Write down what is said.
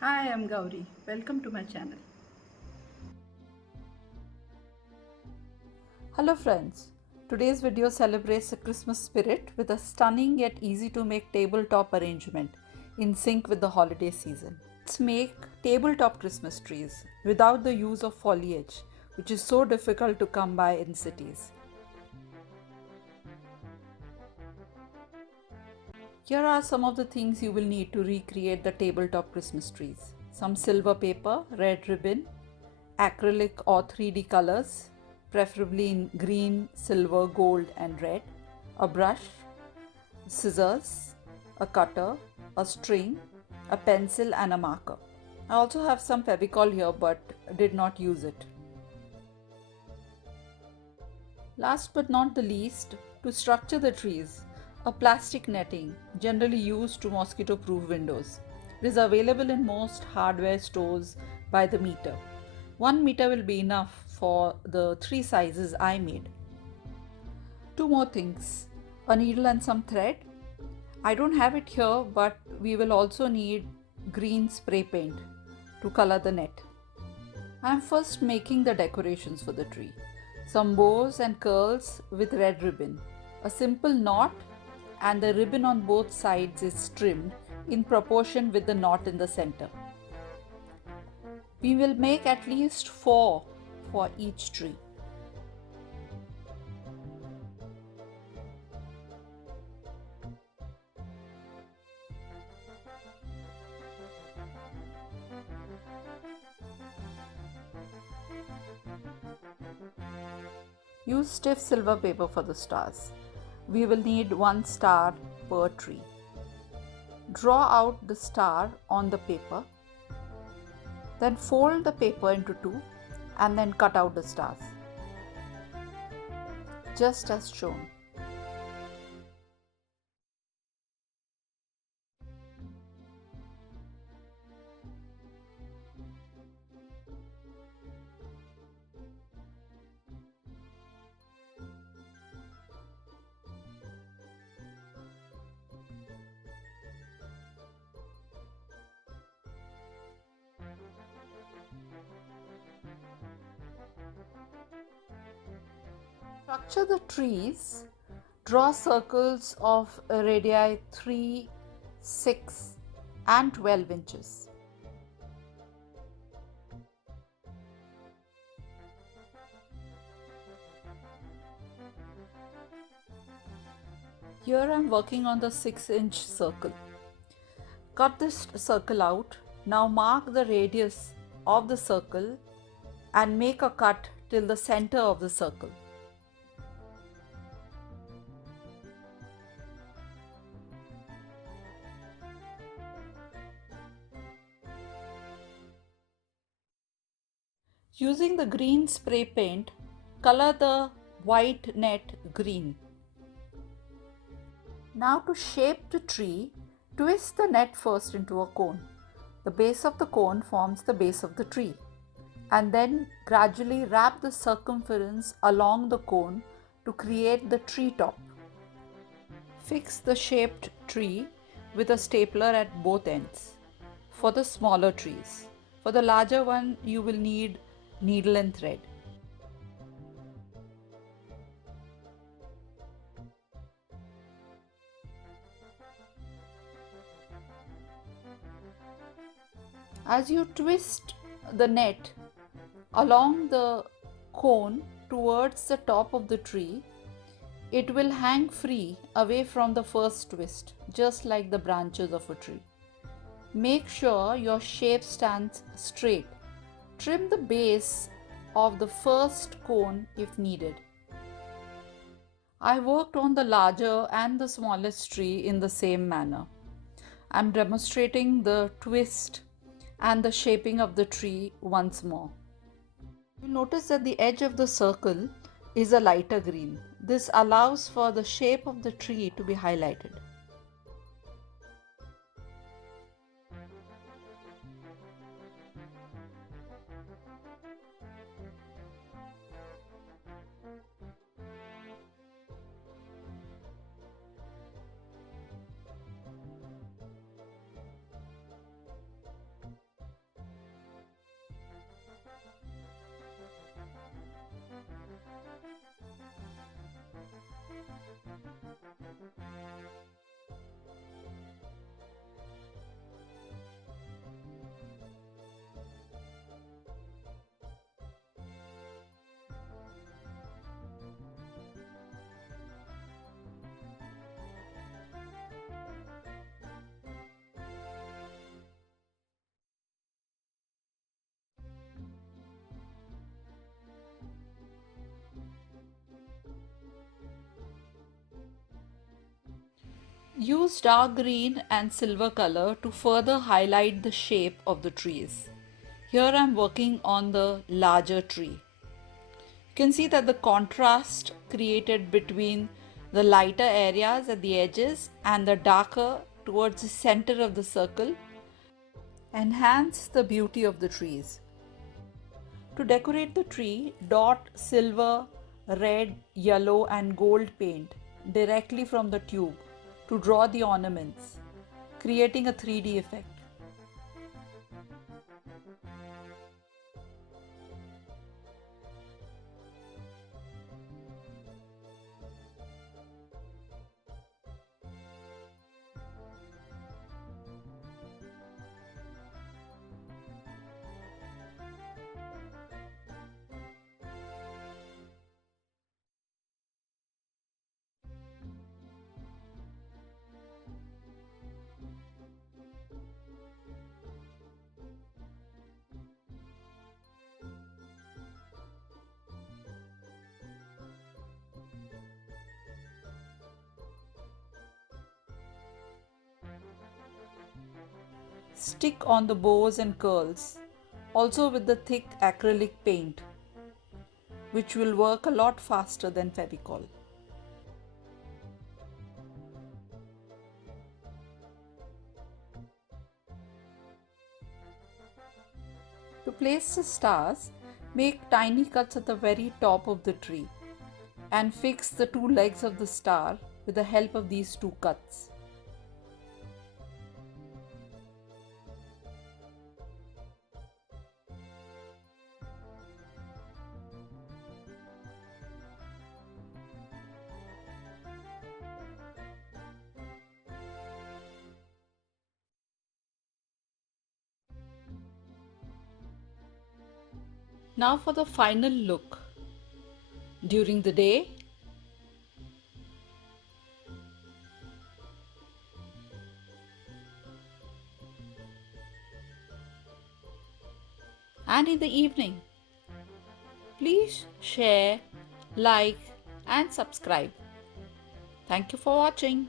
Hi, I'm Gauri. Welcome to my channel. Hello friends, today's video celebrates the Christmas spirit with a stunning yet easy to make tabletop arrangement in sync with the holiday season. Let's make tabletop Christmas trees without the use of foliage, which is so difficult to come by in cities. Here are some of the things you will need to recreate the tabletop Christmas trees. Some silver paper, red ribbon, acrylic or 3D colors, preferably in green, silver, gold, and red, a brush, scissors, a cutter, a string, a pencil, and a marker. I also have some Fevicol here but did not use it. Last but not the least, to structure the trees, a plastic netting generally used to mosquito proof windows. It is available in most hardware stores by the meter. 1 meter will be enough for the three sizes I made. Two more things, a needle and some thread. I don't have it here, but we will also need green spray paint to color the net. I am first making the decorations for the tree. Some bows and curls with red ribbon. A simple knot and the ribbon on both sides is trimmed in proportion with the knot in the center. We will make at least 4 for each tree. Use stiff silver paper for the stars. We will need 1 star per tree. Draw out the star on the paper. Then fold the paper into two and then cut out the stars, just as shown. Structure the trees. Draw circles of radii 3, 6, and 12 inches. Here I am working on the 6-inch circle. Cut this circle out. Now mark the radius of the circle and make a cut till the center of the circle. Using the green spray paint, color the white net green. Now to shape the tree, twist the net first into a cone. The base of the cone forms the base of the tree, and then gradually wrap the circumference along the cone to create the tree top. Fix the shaped tree with a stapler at both ends for the smaller trees. For the larger one, you will need needle and thread. As you twist the net along the cone towards the top of the tree, it will hang free away from the first twist, just like the branches of a tree. Make sure your shape stands straight. Trim the base of the first cone if needed. I worked on the larger and the smallest tree in the same manner. I'm demonstrating the twist and the shaping of the tree once more. You'll notice that the edge of the circle is a lighter green. This allows for the shape of the tree to be highlighted. Use dark green and silver color to further highlight the shape of the trees. Here I am working on the larger tree. You can see that the contrast created between the lighter areas at the edges and the darker towards the center of the circle enhance the beauty of the trees. To decorate the tree, dot silver, red, yellow, and gold paint directly from the tube to draw the ornaments, creating a 3D effect. Stick on the bows and curls, also with the thick acrylic paint, which will work a lot faster than Fevicol. To place the stars, make tiny cuts at the very top of the tree and fix the two legs of the star with the help of these two cuts. Now for the final look. During the day, and in the evening. Please share, like, and subscribe. Thank you for watching.